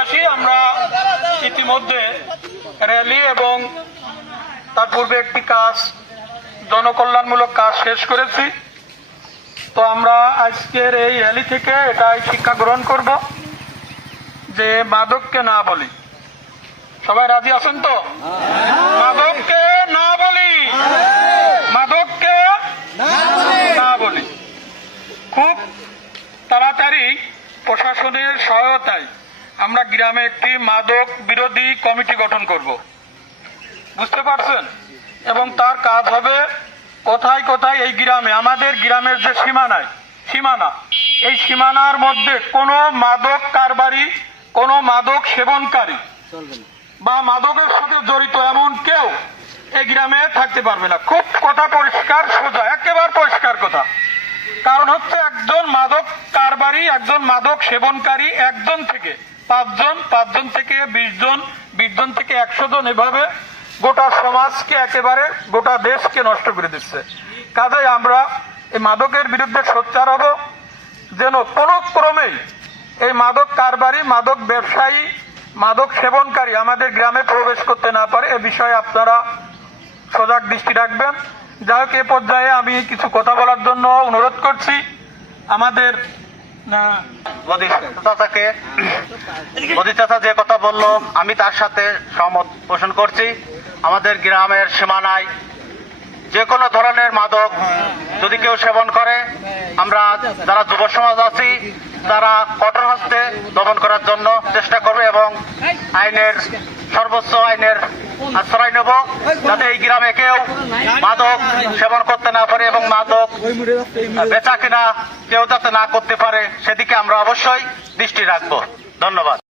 গ্রামবাসী আমরা ইতিমধ্যে র্যালি এবং তার পূর্বে একটি কাজ জনকল্যাণমূলক কাজ শেষ করেছি। তো আমরা আজকের এই র্যালি থেকে এটাই শিক্ষা গ্রহণ করব যে মাদককে না বলি। সবাই রাজি আছেন তো? মাদককে না বলি, মাদককে না বলি। খুব তাড়াতাড়ি প্রশাসনের সহায়তায় আমরা গ্রামে একটি মাদক বিরোধী কমিটি গঠন করব, বুঝতে পারছেন? এবং তার কাজ হবে কোথায় কোথায় এই গ্রামে, আমাদের গ্রামের যে সীমানা, এই সীমানার মধ্যে কোনো মাদক কারবারি, কোনো মাদক সেবনকারী বা মাদকের সাথে জড়িত এমন কেউ এই গ্রামে থাকতে পারবে না। খুব কথা পরিষ্কার, সোজা, একেবারে পরিষ্কার কথা। কারণ হচ্ছে একজন মাদক কারবারি, একজন মাদক সেবনকারী, একজন থেকে পাঁচজন থেকে 20 জন, 20 জন থেকে 100 জন, এভাবে গোটা সমাজকে, একেবারে গোটা দেশকে নষ্ট করে দিচ্ছে। কাজেই আমরা এই মাদকের বিরুদ্ধে সোচ্চার হব, যেন কোনো ক্রমেই এই মাদক কারবারি, মাদক ব্যবসায়ী, মাদক সেবনকারী আমাদের গ্রামে প্রবেশ করতে না পারে। এ বিষয়ে আপনারা সজাগ দৃষ্টি রাখবেন। যাই হোক, এ পর্যায়ে আমি কিছু কথা বলার জন্য অনুরোধ করছি আমাদের মোদী চাচা যে কথা বলল, আমি তার সাথে সহমত পোষণ করছি। আমাদের গ্রামের সীমানায় যে কোনো ধরনের মাদক যদি কেউ সেবন করে, আমরা যারা যুব সমাজ আছি তারা কঠোর হস্তে দমন করার জন্য চেষ্টা করবে এবং সর্বোচ্চ আইনের আশ্রয় নেব, যাতে এই গ্রামে কেউ মাদক সেবন করতে না পারে এবং মাদক বেচা কিনা কেউ যাতে না করতে পারে, সেদিকে আমরা অবশ্যই দৃষ্টি রাখবো। ধন্যবাদ।